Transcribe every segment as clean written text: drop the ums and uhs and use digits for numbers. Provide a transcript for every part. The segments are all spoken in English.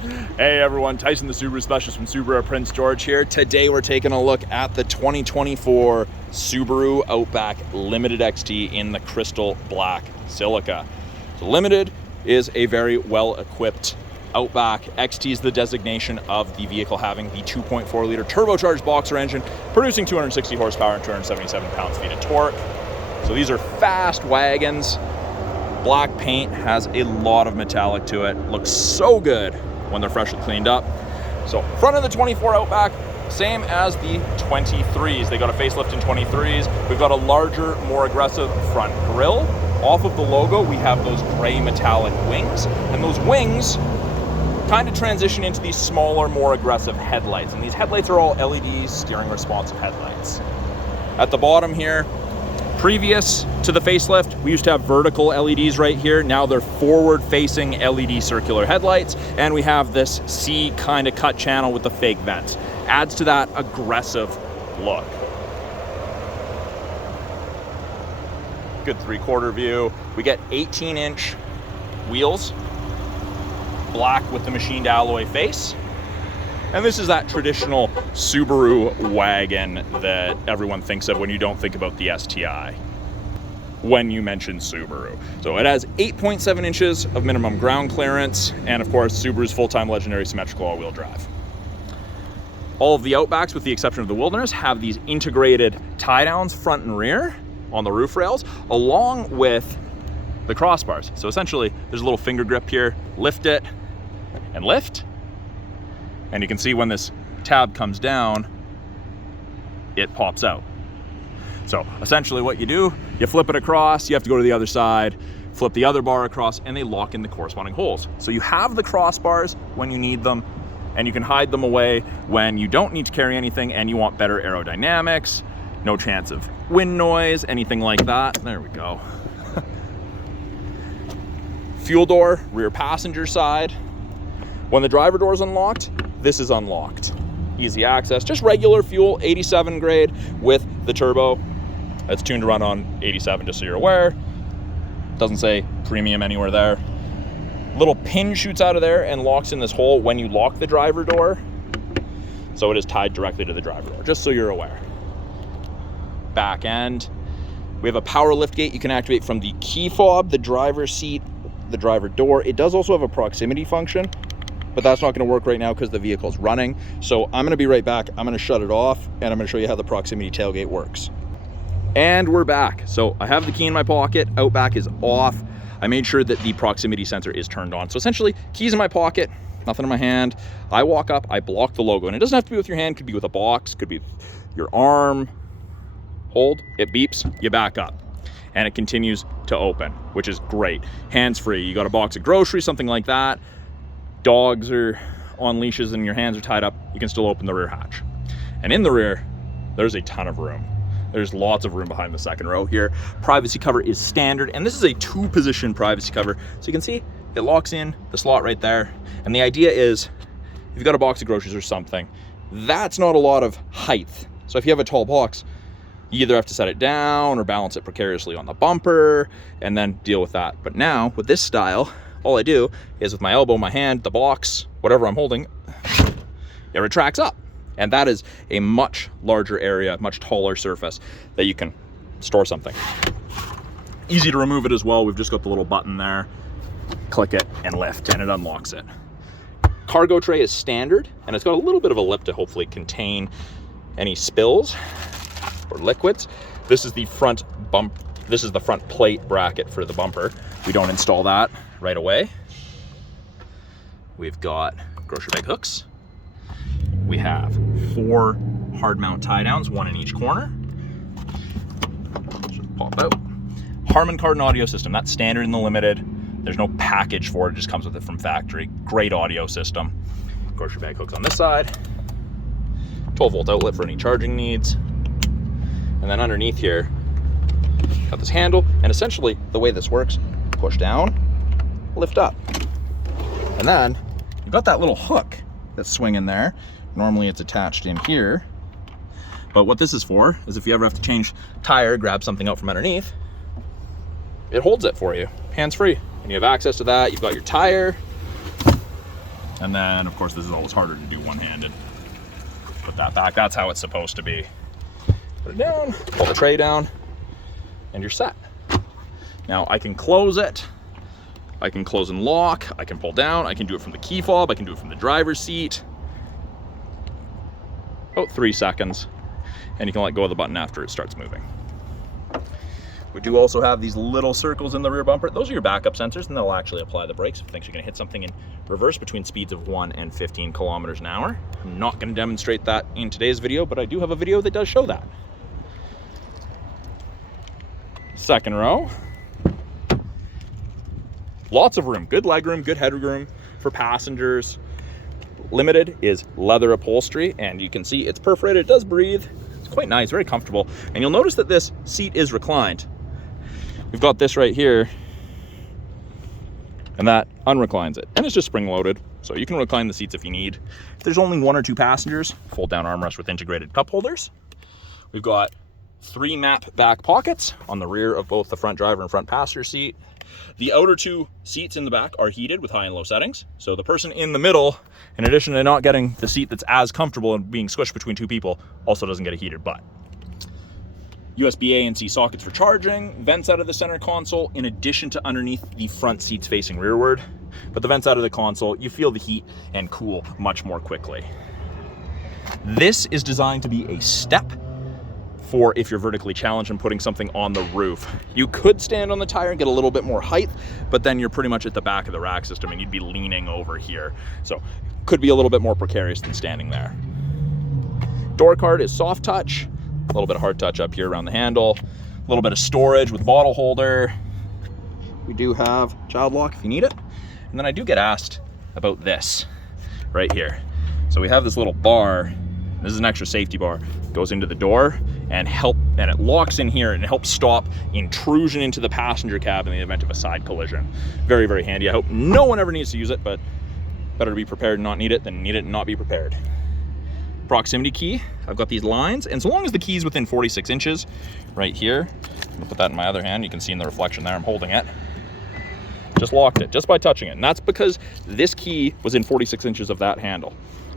Hey everyone, Tyson the Subaru Specialist from Subaru Prince George here. Today we're taking a look at the 2024 Subaru Outback Limited XT in the crystal black silica. So Limited is a very well-equipped Outback. XT is the designation of the vehicle having the 2.4 liter turbocharged boxer engine, producing 260 horsepower and 277 pounds-feet of torque. So these are fast wagons. Black paint has a lot of metallic to it. Looks so good when they're freshly cleaned up. So front of the 24 Outback, same as the 23s. They got a facelift in 23s. We've got a larger, more aggressive front grille. Off of the logo, we have those gray metallic wings, and those wings kind of transition into these smaller, more aggressive headlights. And these headlights are all LEDs, steering responsive headlights. At the bottom here, previous to the facelift, we used to have vertical LEDs right here. Now they're forward-facing LED circular headlights, and we have this C kind of cut channel with the fake vents. Adds to that aggressive look. Good 3/4 view. We get 18-inch wheels, black with the machined alloy face. And this is that traditional Subaru wagon that everyone thinks of when you don't think about the STI when you mention Subaru. So it has 8.7 inches of minimum ground clearance, and of course, Subaru's full-time legendary symmetrical all-wheel drive. All of the Outbacks, with the exception of the Wilderness, have these integrated tie-downs front and rear on the roof rails, along with the crossbars. So essentially, there's a little finger grip here, lift it and lift. And you can see when this tab comes down, it pops out. So essentially what you do, you flip it across, you have to go to the other side, flip the other bar across, and they lock in the corresponding holes. So you have the crossbars when you need them, and you can hide them away when you don't need to carry anything and you want better aerodynamics, no chance of wind noise, anything like that. There we go. Fuel door, rear passenger side. When the driver door is unlocked, this is unlocked. Easy access, just regular fuel, 87 grade with the turbo. It's tuned to run on 87, just so you're aware. Doesn't say premium anywhere there. Little pin shoots out of there and locks in this hole when you lock the driver door. So it is tied directly to the driver door, just so you're aware. Back end, we have a power lift gate you can activate from the key fob, the driver's seat, the driver door. It does also have a proximity function, but that's not going to work right now because the vehicle's running. So I'm going to be right back. I'm going to shut it off, and I'm going to show you how the proximity tailgate works. And we're back. So I have the key in my pocket. Outback is off. I made sure that the proximity sensor is turned on. So essentially, keys in my pocket, nothing in my hand. I walk up, I block the logo, and it doesn't have to be with your hand. Could be with a box, could be your arm. Hold, it beeps, you back up, and it continues to open, which is great. Hands-free. You got a box of groceries, something like that. Dogs are on leashes and your hands are tied up, you can still open the rear hatch. And in the rear, there's a ton of room. There's lots of room behind the second row here. Privacy cover is standard, and this is a 2-position privacy cover. So you can see it locks in the slot right there. And the idea is, if you've got a box of groceries or something, that's not a lot of height. So if you have a tall box, you either have to set it down or balance it precariously on the bumper and then deal with that. But now with this style, all I do is with my elbow, my hand, the box, whatever I'm holding, it retracts up. And that is a much larger area, much taller surface that you can store something. Easy to remove it as well. We've just got the little button there. Click it and lift, and it unlocks it. Cargo tray is standard, and it's got a little bit of a lip to hopefully contain any spills or liquids. This is the front This is the front plate bracket for the bumper. We don't install that right away. We've got grocery bag hooks. We have 4 hard mount tie downs, 1 in each corner. Just pop out. Harman Kardon audio system, that's standard in the Limited. There's no package for it, it just comes with it from factory. Great audio system. Grocery bag hooks on this side. 12-volt outlet for any charging needs. And then underneath here, got this handle, and essentially the way this works, push down, lift up. And then you've got that little hook that's swinging there. Normally it's attached in here, but what this is for is if you ever have to change tire, grab something out from underneath, it holds it for you, hands-free. And you have access to that. You've got your tire, And then, of course, this is always harder to do one-handed. Put that back. That's how it's supposed to be. Put it down, pull the tray down, and you're set. Now, I can close it. I can close and lock. I can pull down. I can do it from the key fob. I can do it from the driver's seat. About 3 seconds. And you can let go of the button after it starts moving. We do also have these little circles in the rear bumper. Those are your backup sensors, and they'll actually apply the brakes if it thinks you're gonna hit something in reverse between speeds of 1 and 15 kilometers an hour. I'm not gonna demonstrate that in today's video, but I do have a video that does show that. Second row. Lots of room, good leg room, good headroom for passengers. Limited is leather upholstery, and you can see it's perforated, it does breathe. It's quite nice, very comfortable. And you'll notice that this seat is reclined. We've got this right here, and that unreclines it. And it's just spring loaded, so you can recline the seats if you need. If there's only 1 or 2 passengers, fold down armrest with integrated cup holders. We've got 3 map back pockets on the rear of both the front driver and front passenger seat. The outer 2 seats in the back are heated with high and low settings. So the person in the middle, in addition to not getting the seat that's as comfortable and being squished between 2 people, also doesn't get a heated butt. USB A and C sockets for charging, vents out of the center console, in addition to underneath the front seats facing rearward. But the vents out of the console, you feel the heat and cool much more quickly. This is designed to be a step for if you're vertically challenged and putting something on the roof. You could stand on the tire and get a little bit more height, but then you're pretty much at the back of the rack system and you'd be leaning over here. So could be a little bit more precarious than standing there. Door card is soft touch, a little bit of hard touch up here around the handle, a little bit of storage with bottle holder. We do have child lock if you need it. And then I do get asked about this right here. So we have this little bar. This is an extra safety bar. It goes into the door and it locks in here and it helps stop intrusion into the passenger cab in the event of a side collision. Very, very handy. I hope no one ever needs to use it, but better to be prepared and not need it than need it and not be prepared. Proximity key, I've got these lines, and so long as the key is within 46 inches right here, I'm gonna put that in my other hand, you can see in the reflection there, I'm holding it. Just locked it, just by touching it. And that's because this key was in 46 inches of that handle.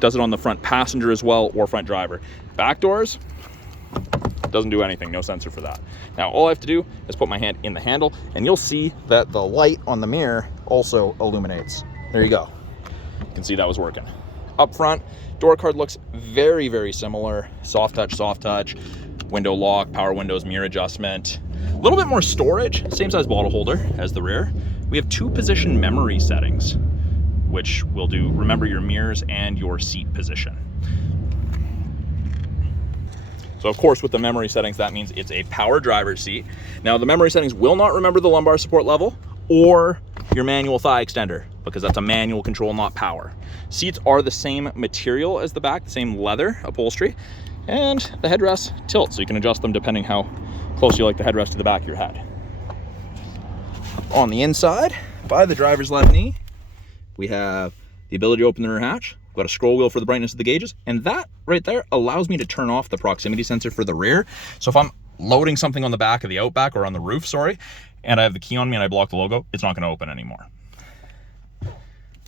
Does it on the front passenger as well, or front driver. Back doors, doesn't do anything, no sensor for that. Now, all I have to do is put my hand in the handle, and you'll see that the light on the mirror also illuminates. There you go. You can see that was working. Up front, door card looks very, very similar. Soft touch, window lock, power windows, mirror adjustment. A little bit more storage, same size bottle holder as the rear. We have 2 position memory settings, which will do remember your mirrors and your seat position. So of course, with the memory settings, that means it's a power driver's seat. Now the memory settings will not remember the lumbar support level or your manual thigh extender, because that's a manual control, not power. Seats are the same material as the back, the same leather upholstery, and the headrests tilt, so you can adjust them depending how close you like the headrest to the back of your head. On the inside, by the driver's left knee, we have the ability to open the rear hatch. We've got a scroll wheel for the brightness of the gauges, and that right there allows me to turn off the proximity sensor for the rear. So if I'm loading something on the back of the Outback, or on the roof, sorry, and I have the key on me and I block the logo, it's not gonna open anymore.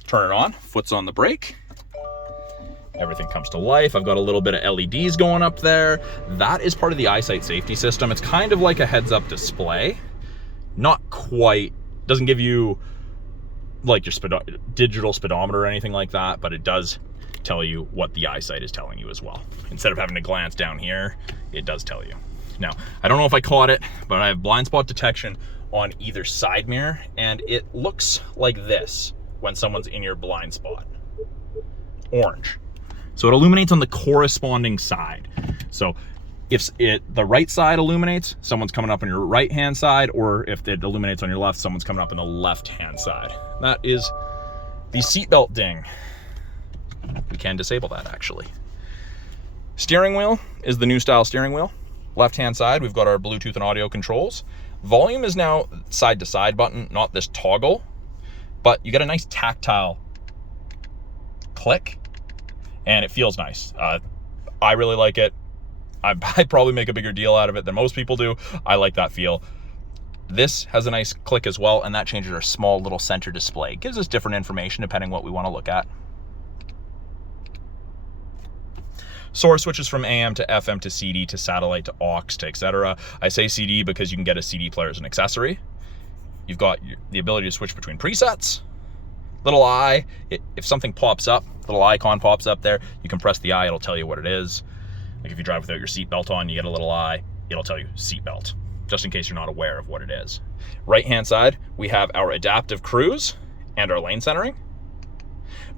Turn it on, foot's on the brake. Everything comes to life. I've got a little bit of LEDs going up there. That is part of the EyeSight safety system. It's kind of like a heads-up display. Not quite, doesn't give you like your digital speedometer or anything like that, but it does tell you what the EyeSight is telling you as well. Instead of having to glance down here, it does tell you. Now, I don't know if I caught it, but I have blind spot detection on either side mirror, and it looks like this when someone's in your blind spot. Orange. So it illuminates on the corresponding side. So if the right side illuminates, someone's coming up on your right hand side, or if it illuminates on your left, someone's coming up on the left hand side. That is the seatbelt ding. We can disable that actually. Steering wheel is the new style steering wheel. Left hand side, we've got our Bluetooth and audio controls. Volume is now side to side button, not this toggle, but you get a nice tactile click and it feels nice. I really like it. I probably make a bigger deal out of it than most people do. I like that feel. This has a nice click as well, and that changes our small little center display. It gives us different information depending what we want to look at. Source switches from AM to FM to CD to satellite to aux to etc. I say CD because you can get a CD player as an accessory. You've got the ability to switch between presets. Little eye, if something pops up, little icon pops up there, you can press the eye, it'll tell you what it is. Like if you drive without your seatbelt on, you get a little eye, it'll tell you seatbelt, just in case you're not aware of what it is. Right-hand side, we have our adaptive cruise and our lane centering.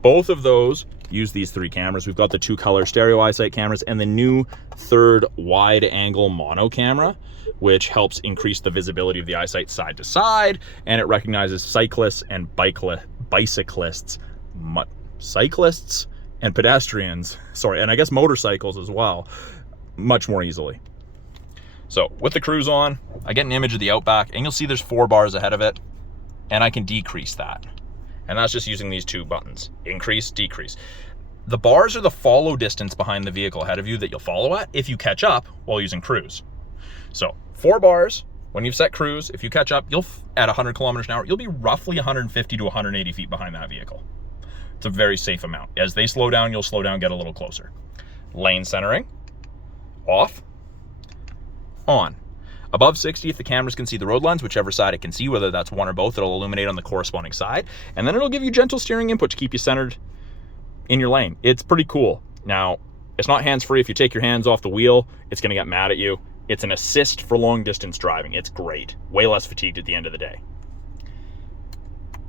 Both of those use these 3 cameras. We've got the 2-color stereo EyeSight cameras and the new 3rd wide-angle mono camera, which helps increase the visibility of the EyeSight side to side, and it recognizes cyclists and bicyclists, cyclists and pedestrians, and I guess motorcycles as well, much more easily. So with the cruise on, I get an image of the Outback, and you'll see there's 4 bars ahead of it, and I can decrease that. And that's just using these 2 buttons, increase, decrease. The bars are the follow distance behind the vehicle ahead of you that you'll follow at if you catch up while using cruise. So 4 bars, when you've set cruise, if you catch up, at 100 kilometers an hour, you'll be roughly 150 to 180 feet behind that vehicle. It's a very safe amount. As they slow down, you'll slow down, get a little closer. Lane centering, off, on. Above 60, if the cameras can see the road lines, whichever side it can see, whether that's one or both, it'll illuminate on the corresponding side. And then it'll give you gentle steering input to keep you centered in your lane. It's pretty cool. Now, it's not hands-free. If you take your hands off the wheel, it's going to get mad at you. It's an assist for long-distance driving. It's great. Way less fatigued at the end of the day.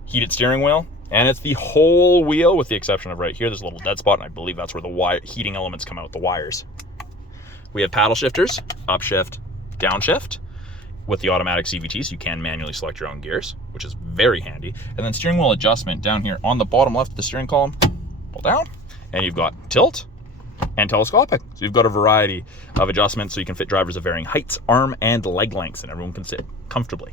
Heated steering wheel, and it's the whole wheel with the exception of right here. There's a little dead spot, and I believe that's where the heating elements come out, the wires. We have paddle shifters, upshift, downshift with the automatic CVT, so you can manually select your own gears, which is very handy. And then steering wheel adjustment down here on the bottom left of the steering column, pull down, and you've got tilt and telescopic. So you've got a variety of adjustments so you can fit drivers of varying heights, arm, and leg lengths, and everyone can sit comfortably.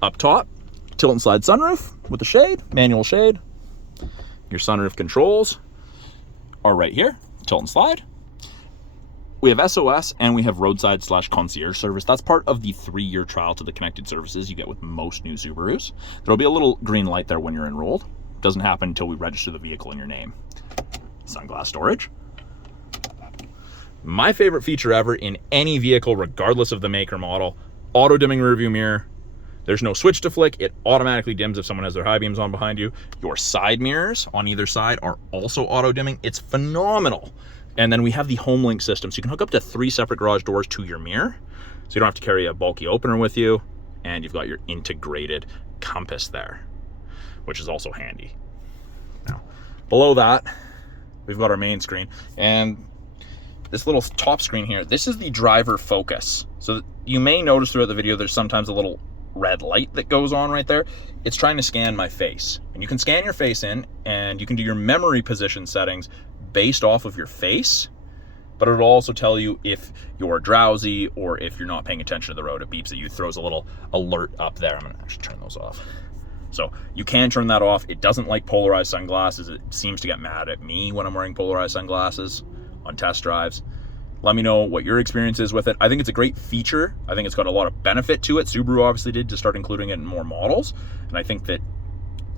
Up top, tilt and slide sunroof with the shade, manual shade. Your sunroof controls are right here, tilt and slide. We have SOS and we have roadside/concierge service. That's part of the 3-year trial to the connected services you get with most new Subarus. There'll be a little green light there when you're enrolled. Doesn't happen until we register the vehicle in your name. Sunglass storage. My favorite feature ever in any vehicle, regardless of the make or model, auto dimming rearview mirror. There's no switch to flick. It automatically dims if someone has their high beams on behind you. Your side mirrors on either side are also auto dimming. It's phenomenal. And then we have the home link system, so you can hook up to 3 separate garage doors to your mirror, so you don't have to carry a bulky opener with you, and you've got your integrated compass there, which is also handy. Now, below that, we've got our main screen, and this little top screen here, this is the driver focus. So you may notice throughout the video there's sometimes a little red light that goes on right there. It's trying to scan my face. And you can scan your face in, and you can do your memory position settings based off of your face, but it'll also tell you if you're drowsy or if you're not paying attention to the road. It beeps at you, throws a little alert up there. I'm gonna actually turn those off. So you can turn that off. It doesn't like polarized sunglasses. It seems to get mad at me when I'm wearing polarized sunglasses on test drives. Let me know what your experience is with it. I think it's a great feature. I think it's got a lot of benefit to it. Subaru obviously did to start including it in more models. And I think that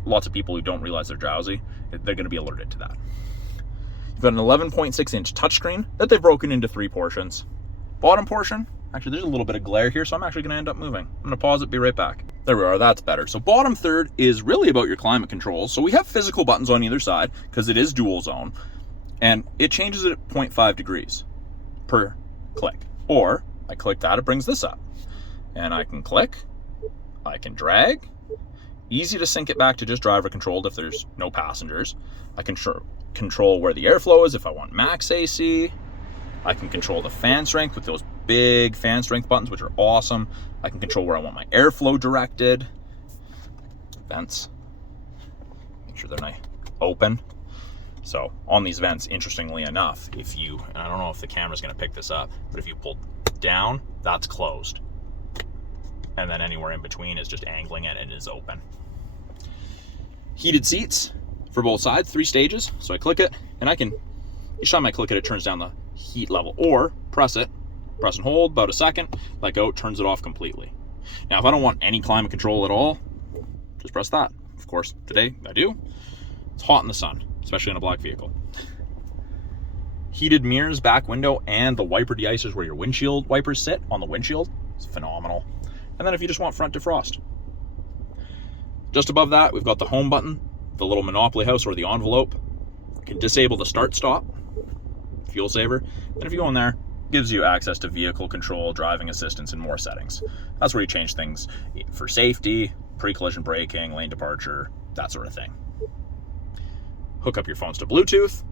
lots of people who don't realize they're drowsy, they're gonna be alerted to that. You've got an 11.6-inch touchscreen that they've broken into 3 portions. Bottom portion, actually there's a little bit of glare here, so I'm actually gonna end up moving. I'm gonna pause it, be right back. There we are, that's better. So bottom third is really about your climate controls. So we have physical buttons on either side because it is dual zone, and it changes it at 0.5 degrees per click. Or I click that, it brings this up. And I can click, I can drag. Easy to sync it back to just driver controlled if there's no passengers. I can control where the airflow is if I want max AC. I can control the fan strength with those big fan strength buttons, which are awesome. I can control where I want my airflow directed. Vents, make sure they're nice, open. So on these vents, interestingly enough, if you, and I don't know if the camera's gonna pick this up, but if you pull down, that's closed. And then anywhere in between is just angling it and it is open. Heated seats for both sides, 3 stages. So I click it, and I can, each time I click it, it turns down the heat level, or press it, press and hold about a second, let go, turns it off completely. Now, if I don't want any climate control at all, just press that. Of course, today I do. It's hot in the sun, especially in a black vehicle. Heated mirrors, back window, and the wiper de-icers where your windshield wipers sit on the windshield. It's phenomenal. And then if you just want front defrost. Just above that, we've got the home button, the little Monopoly house or the envelope. You can disable the start stop, fuel saver. And if you go in there, it gives you access to vehicle control, driving assistance, and more settings. That's where you change things for safety, pre-collision braking, lane departure, that sort of thing. Hook up your phones to Bluetooth,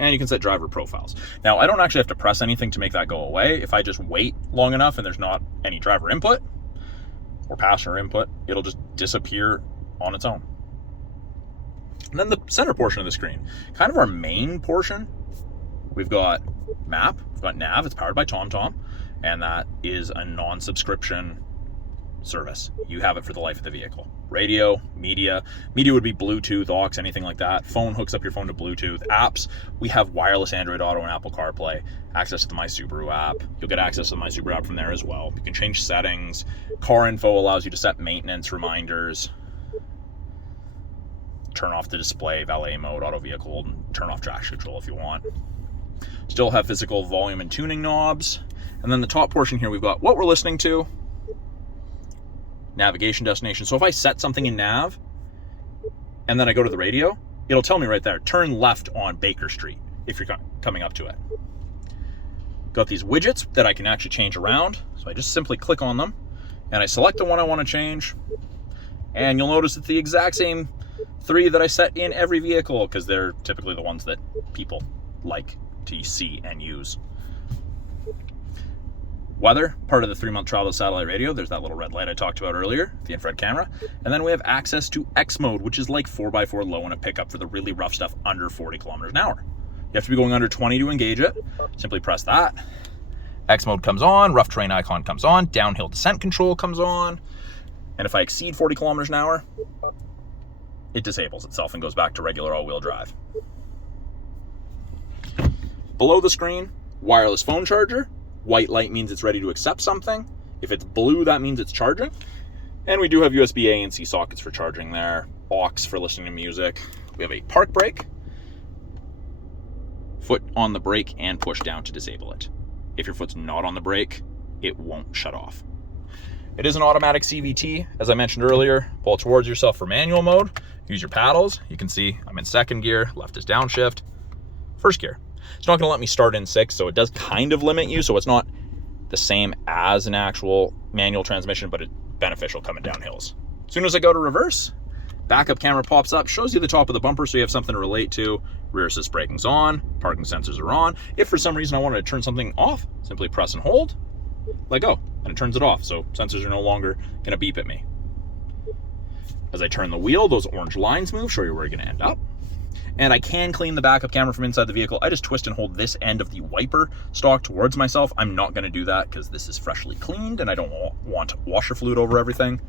and you can set driver profiles. Now, I don't actually have to press anything to make that go away. If I just wait long enough and there's not any driver input or passenger input, it'll just disappear on its own. And then the center portion of the screen, kind of our main portion, we've got map, we've got nav, it's powered by TomTom, and that is a non-subscription service. You have it for the life of the vehicle. Radio, media would be Bluetooth, aux, anything like that. Phone hooks up your phone to Bluetooth. Apps, we have wireless Android Auto and Apple CarPlay, access to the My Subaru app. You'll get access to the My Subaru app from there as well. You can change settings. Car info allows you to set maintenance reminders, turn off the display, valet mode, auto vehicle, and turn off traction control if you want. Still have physical volume and tuning knobs. And then the top portion here, we've got what we're listening to, navigation destination. So if I set something in nav and then I go to the radio, it'll tell me right there, turn left on Baker Street if you're coming up to it. Got these widgets that I can actually change around. So I just simply click on them and I select the one I want to change. And you'll notice it's the exact same 3 that I set in every vehicle because they're typically the ones that people like to see and use. Weather, part of the 3-month trial of satellite radio. There's that little red light I talked about earlier, the infrared camera. And then we have access to X mode, which is like 4x4 low in a pickup for the really rough stuff under 40 kilometers an hour. You have to be going under 20 to engage it. Simply press that. X mode comes on, rough terrain icon comes on, downhill descent control comes on. And if I exceed 40 kilometers an hour, it disables itself and goes back to regular all-wheel drive. Below the screen, wireless phone charger. White light means it's ready to accept something. If it's blue, that means it's charging. And we do have USB A and C sockets for charging there. Aux for listening to music. We have a park brake. Foot on the brake and push down to disable it. If your foot's not on the brake, it won't shut off. It is an automatic CVT, as I mentioned earlier. Pull towards yourself for manual mode. Use your paddles. You can see I'm in 2nd gear, left is downshift, 1st gear. It's not going to let me start in 6, so it does kind of limit you, so it's not the same as an actual manual transmission, but it's beneficial coming down hills. As soon as I go to reverse, backup camera pops up, shows you the top of the bumper so you have something to relate to. Rear assist braking's on, parking sensors are on. If for some reason I wanted to turn something off, simply press and hold, let go, and it turns it off, so sensors are no longer going to beep at me. As I turn the wheel, those orange lines move, show you where you're going to end up. And I can clean the backup camera from inside the vehicle. I just twist and hold this end of the wiper stalk towards myself. I'm not going to do that because this is freshly cleaned and I don't want washer fluid over everything.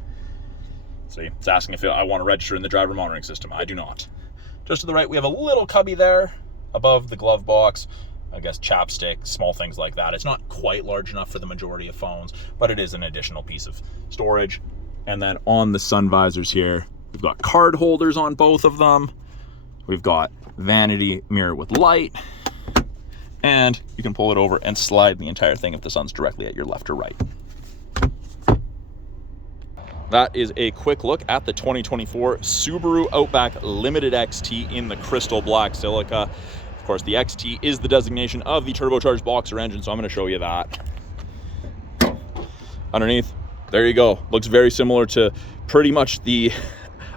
See, it's asking if I want to register in the driver monitoring system. I do not. Just to the right, we have a little cubby there above the glove box. I guess chapstick, small things like that. It's not quite large enough for the majority of phones, but it is an additional piece of storage. And then on the sun visors here, we've got card holders on both of them. We've got vanity mirror with light, and you can pull it over and slide the entire thing if the sun's directly at your left or right. That is a quick look at the 2024 Subaru Outback Limited XT in the crystal black silica. Of course, the XT is the designation of the turbocharged boxer engine, so I'm going to show you that. Underneath, there you go. Looks very similar to pretty much the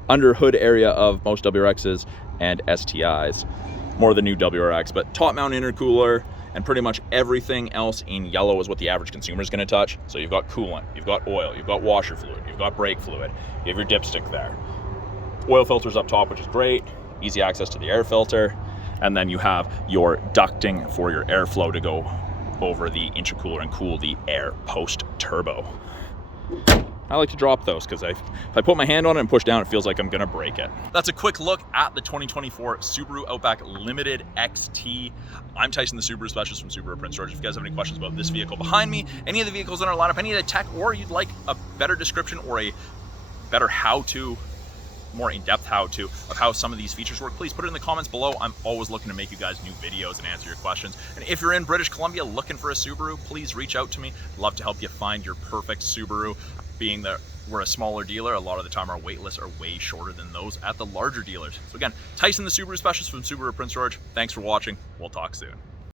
under hood area of most WRXs and STIs. More the new WRX, but top mount intercooler and pretty much everything else in yellow is what the average consumer is going to touch. So you've got coolant, you've got oil, you've got washer fluid, you've got brake fluid, you have your dipstick there. Oil filters up top, which is great. Easy access to the air filter. And then you have your ducting for your airflow to go over the intercooler and cool the air post-turbo. I like to drop those because if I put my hand on it and push down, it feels like I'm gonna break it. That's a quick look at the 2024 Subaru Outback Limited XT. I'm Tyson, the Subaru specialist from Subaru Prince George. If you guys have any questions about this vehicle behind me, any of the vehicles in our lineup, any of the tech, or you'd like a better description or a better how-to more in-depth how-to of how some of these features work, please put it in the comments below. I'm always looking to make you guys new videos and answer your questions. And if you're in British Columbia looking for a Subaru, please reach out to me. I'd love to help you find your perfect Subaru. Being that we're a smaller dealer, a lot of the time our wait lists are way shorter than those at the larger dealers. So again, Tyson, the Subaru specialist from Subaru Prince George. Thanks for watching. We'll talk soon.